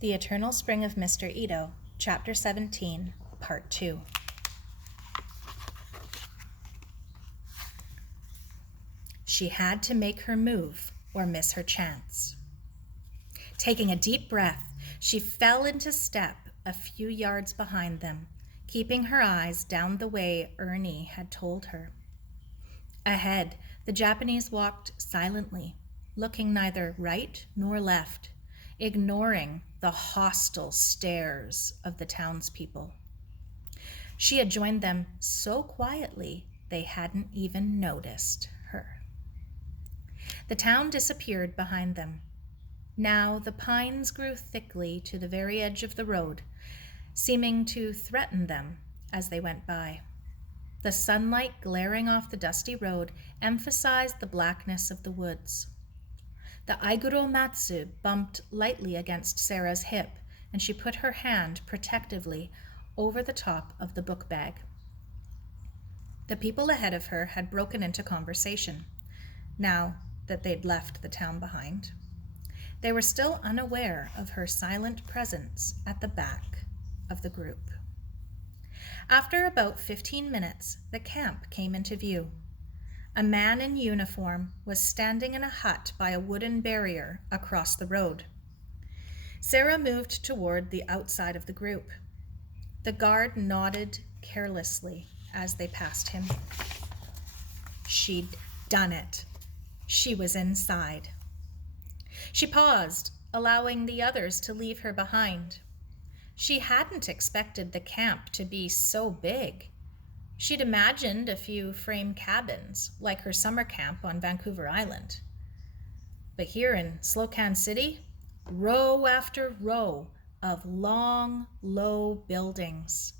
The Eternal Spring of Mr. Ito, Chapter 17, Part 2. She had to make her move or miss her chance. Taking a deep breath, she fell into step a few yards behind them, keeping her eyes down the way Ernie had told her. Ahead, the Japanese walked silently, looking neither right nor left, ignoring the hostile stares of the townspeople. She had joined them so quietly they hadn't even noticed her. The town disappeared behind them. Now the pines grew thickly to the very edge of the road, seeming to threaten them as they went by. The sunlight glaring off the dusty road emphasized the blackness of the woods. The Aiguro Matsu bumped lightly against Sara's hip, and she put her hand protectively over the top of the book bag. The people ahead of her had broken into conversation, now that they'd left the town behind. They were still unaware of her silent presence at the back of the group. After about 15 minutes, the camp came into view. A man in uniform was standing in a hut by a wooden barrier across the road. Sara moved toward the outside of the group. The guard nodded carelessly as they passed him. She'd done it. She was inside. She paused, allowing the others to leave her behind. She hadn't expected the camp to be so big. She'd imagined a few frame cabins, like her summer camp on Vancouver Island. But here in Slocan City, row after row of long, low buildings,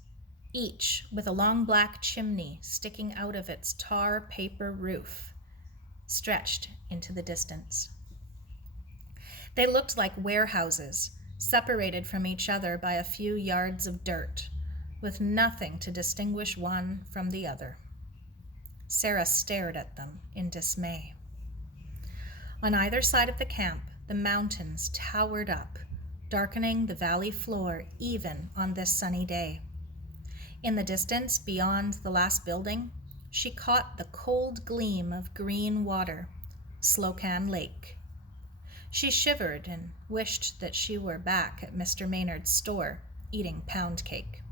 each with a long black chimney sticking out of its tar paper roof, stretched into the distance. They looked like warehouses, separated from each other by a few yards of dirt, with nothing to distinguish one from the other. Sara stared at them in dismay. On either side of the camp, the mountains towered up, darkening the valley floor even on this sunny day. In the distance, beyond the last building, she caught the cold gleam of green water, Slocan Lake. She shivered and wished that she were back at Mr. Maynard's store, eating pound cake.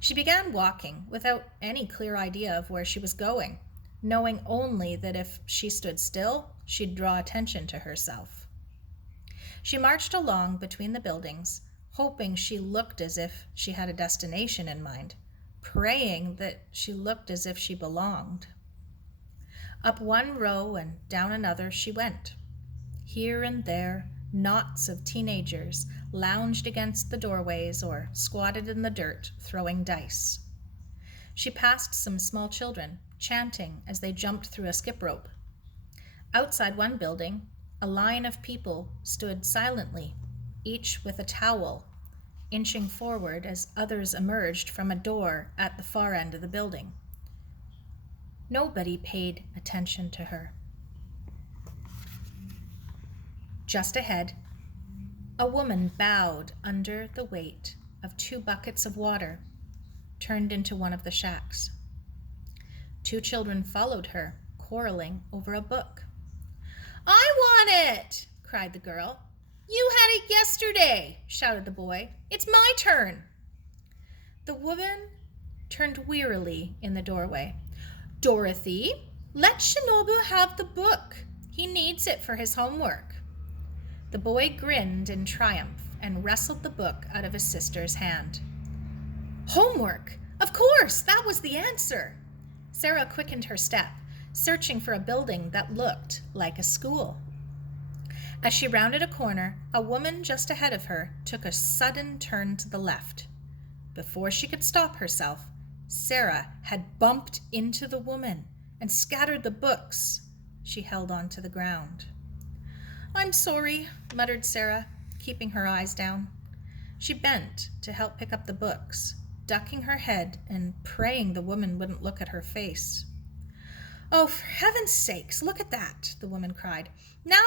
She began walking without any clear idea of where she was going, knowing only that if she stood still, she'd draw attention to herself. She marched along between the buildings, hoping she looked as if she had a destination in mind, praying that she looked as if she belonged. Up one row and down another she went. Here and there, knots of teenagers lounged against the doorways or squatted in the dirt, throwing dice. She passed some small children, chanting as they jumped through a skip rope. Outside one building, a line of people stood silently, each with a towel, inching forward as others emerged from a door at the far end of the building. Nobody paid attention to her. Just ahead, a woman bowed under the weight of 2 buckets of water, turned into one of the shacks. 2 children followed her, quarreling over a book. "I want it!" cried the girl. "You had it yesterday!" shouted the boy. "It's my turn!" The woman turned wearily in the doorway. "Dorothy, let Shinobu have the book. He needs it for his homework." The boy grinned in triumph and wrestled the book out of his sister's hand. Homework! Of course, that was the answer. Sara quickened her step, searching for a building that looked like a school. As she rounded a corner, a woman just ahead of her took a sudden turn to the left. Before she could stop herself, Sara had bumped into the woman and scattered the books she held onto the ground. "I'm sorry," muttered Sara, keeping her eyes down. She bent to help pick up the books, ducking her head and praying the woman wouldn't look at her face. "Oh, for heaven's sakes, look at that," the woman cried. "Now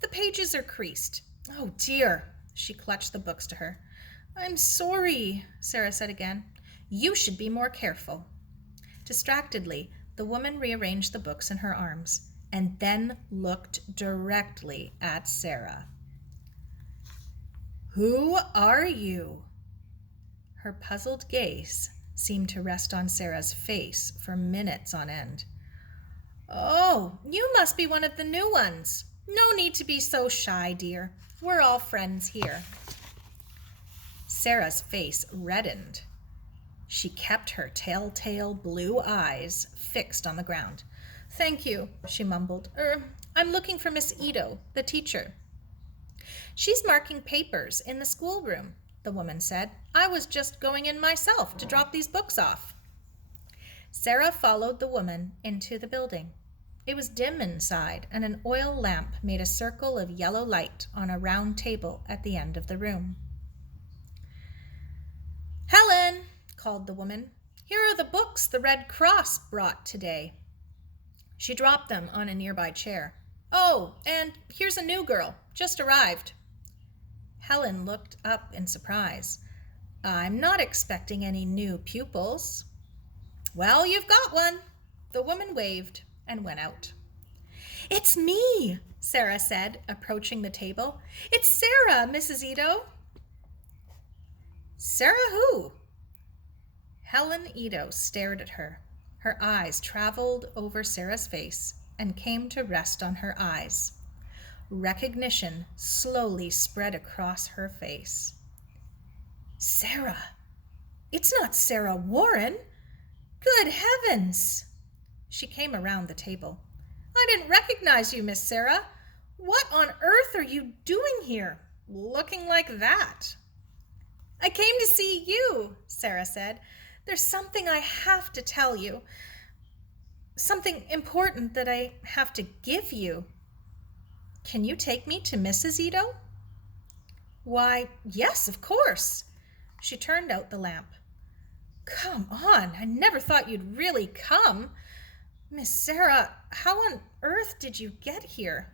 the pages are creased. Oh, dear." She clutched the books to her. I'm sorry, Sara said again. You should be more careful. Distractedly, the woman rearranged the books in her arms and then looked directly at Sara. Who are you? Her puzzled gaze seemed to rest on Sara's face for minutes on end. Oh, you must be one of the new ones. No need to be so shy, dear. We're all friends here. Sara's face reddened. She kept her telltale blue eyes fixed on the ground. Thank you, she mumbled. I'm looking for Miss Ito, the teacher. She's marking papers in the schoolroom, the woman said. I was just going in myself to drop these books off. Sara followed the woman into the building. It was dim inside, and an oil lamp made a circle of yellow light on a round table at the end of the room. Helen, called the woman, here are the books the Red Cross brought today. She dropped them on a nearby chair. Oh, and here's a new girl, just arrived. Helen looked up in surprise. I'm not expecting any new pupils. Well, you've got one. The woman waved and went out. It's me, Sara said, approaching the table. It's Sara, Mrs. Ito. Sara who? Helen Ito stared at her. Her eyes traveled over Sara's face and came to rest on her eyes. Recognition slowly spread across her face. Sara! It's not Sara Warren! Good heavens! She came around the table. I didn't recognize you, Miss Sara. What on earth are you doing here, looking like that? I came to see you, Sara said. There's something I have to tell you. Something important that I have to give you. Can you take me to Mrs. Ito? Why, yes, of course. She turned out the lamp. Come on, I never thought you'd really come. Miss Sara, how on earth did you get here?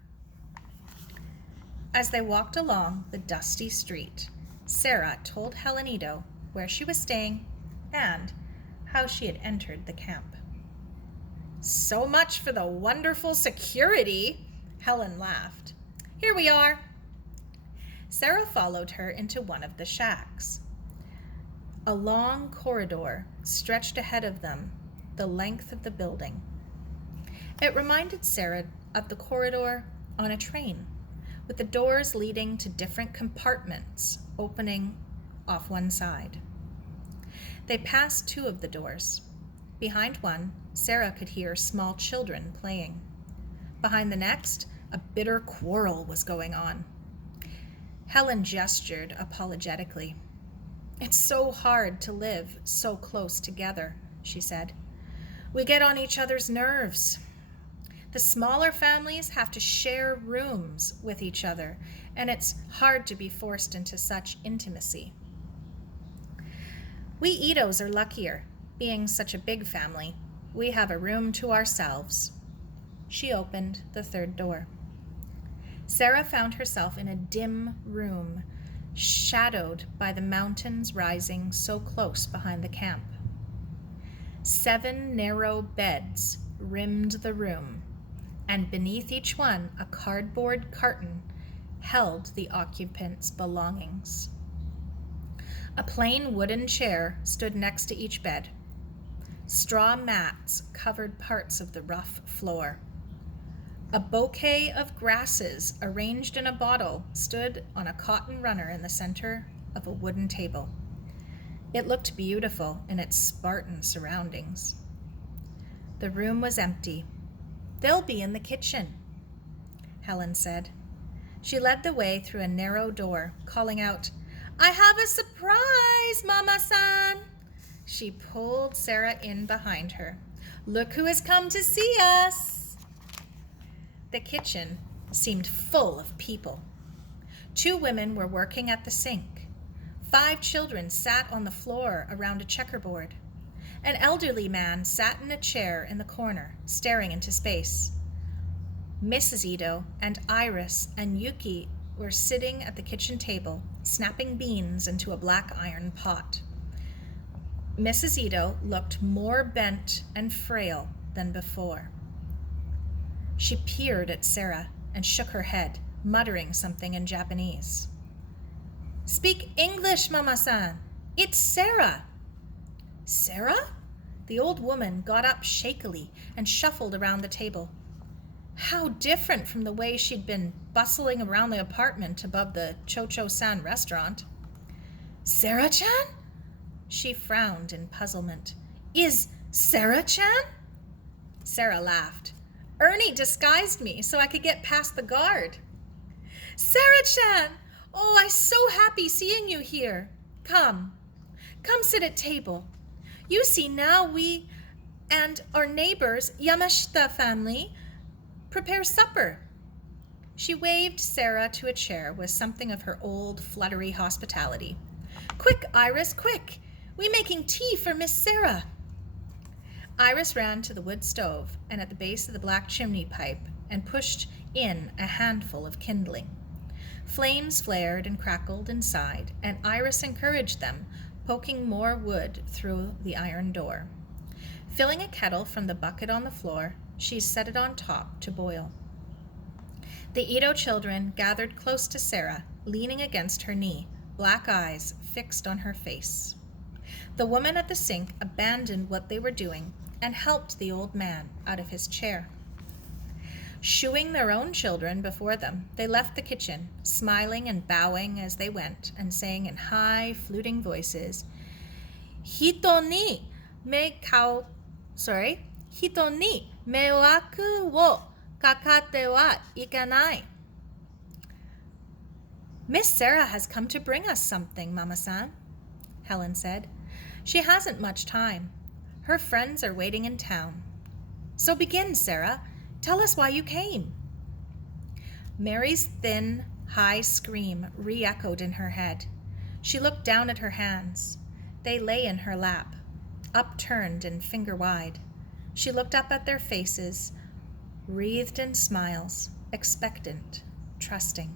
As they walked along the dusty street, Sara told Helen Ito where she was staying and how she had entered the camp. So much for the wonderful security, Helen laughed. Here we are. Sara followed her into one of the shacks. A long corridor stretched ahead of them the length of the building. It reminded Sara of the corridor on a train, with the doors leading to different compartments opening off one side. They passed two of the doors. Behind one, Sara could hear small children playing. Behind the next, a bitter quarrel was going on. Helen gestured apologetically. It's so hard to live so close together, she said. We get on each other's nerves. The smaller families have to share rooms with each other, and it's hard to be forced into such intimacy. We Itos are luckier. Being such a big family, we have a room to ourselves. She opened the third door. Sara found herself in a dim room, shadowed by the mountains rising so close behind the camp. 7 narrow beds rimmed the room, and beneath each one a cardboard carton held the occupants' belongings. A plain wooden chair stood next to each bed. Straw mats covered parts of the rough floor. A bouquet of grasses arranged in a bottle stood on a cotton runner in the center of a wooden table. It looked beautiful in its Spartan surroundings. The room was empty. They'll be in the kitchen, Helen said. She led the way through a narrow door, calling out, I have a surprise, Mama-san. She pulled Sara in behind her. Look who has come to see us. The kitchen seemed full of people. 2 women were working at the sink. 5 children sat on the floor around a checkerboard. An elderly man sat in a chair in the corner, staring into space. Mrs. Ito and Iris and Yuki were sitting at the kitchen table snapping beans into a black iron pot. Mrs. Ito looked more bent and frail than before. She peered at Sara and shook her head, muttering something in Japanese. "Speak English, Mama-san. It's Sara." "Sara?" The old woman got up shakily and shuffled around the table. How different from the way she'd been bustling around the apartment above the Ch.17 restaurant. "Sara-chan?" She frowned in puzzlement. "Is Sara-chan?" Sara laughed. "Ernie disguised me so I could get past the guard." "Sara-chan! Oh, I'm so happy seeing you here. Come sit at table. You see now we and our neighbors, Yamashita family, prepare supper." She waved Sara to a chair with something of her old fluttery hospitality. "Quick, Iris, quick! We making tea for Miss Sara." Iris ran to the wood stove and at the base of the black chimney pipe and pushed in a handful of kindling. Flames flared and crackled inside, and Iris encouraged them, poking more wood through the iron door. Filling a kettle from the bucket on the floor, she set it on top to boil. The Ito children gathered close to Sara, leaning against her knee, black eyes fixed on her face. The woman at the sink abandoned what they were doing and helped the old man out of his chair. Shooing their own children before them, they left the kitchen, smiling and bowing as they went, and saying in high, fluting voices, Hito ni mewaku wo kakate wa ikanai." "Miss Sara has come to bring us something, Mama-san," Helen said. "She hasn't much time. Her friends are waiting in town. So begin, Sara. Tell us why you came." Mary's thin, high scream re-echoed in her head. She looked down at her hands. They lay in her lap, upturned and finger-wide. She looked up at their faces, wreathed in smiles, expectant, trusting.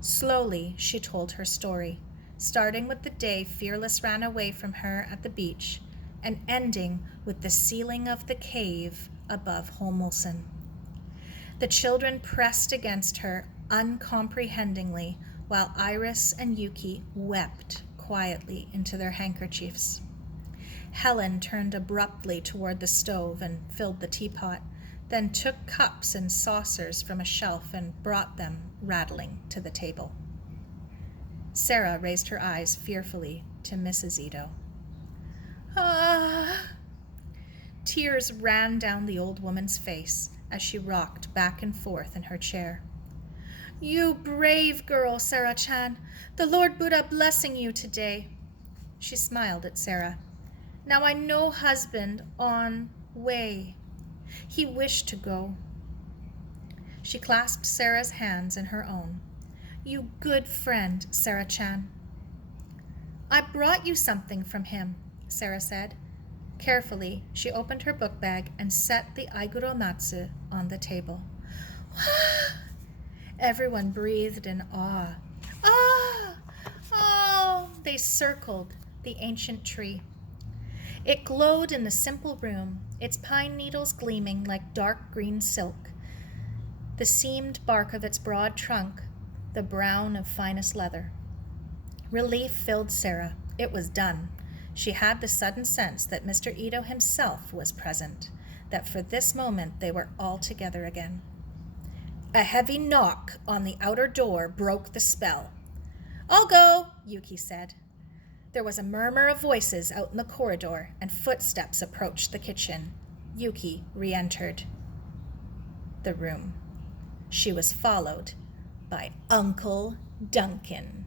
Slowly, she told her story, starting with the day Fearless ran away from her at the beach and ending with the ceiling of the cave above Holmulsen. The children pressed against her uncomprehendingly while Iris and Yuki wept quietly into their handkerchiefs. Helen turned abruptly toward the stove and filled the teapot, then took cups and saucers from a shelf and brought them, rattling, to the table. Sara raised her eyes fearfully to Mrs. Ito. "Ah!" Tears ran down the old woman's face as she rocked back and forth in her chair. "You brave girl, Sara-chan. The Lord Buddha blessing you today." She smiled at Sara. "Now I know husband on way. He wished to go." She clasped Sara's hands in her own. "You good friend, Sara-chan." "I brought you something from him," Sara said. Carefully, she opened her book bag and set the Aiguro Matsu on the table. Everyone breathed in awe. "Ah! Oh!" They circled the ancient tree. It glowed in the simple room, its pine needles gleaming like dark green silk, the seamed bark of its broad trunk, the brown of finest leather. Relief filled Sara. It was done. She had the sudden sense that Mr. Ito himself was present, that for this moment they were all together again. A heavy knock on the outer door broke the spell. "I'll go," Yuki said. There was a murmur of voices out in the corridor, and footsteps approached the kitchen. Yuki re-entered the room. She was followed by Uncle Duncan.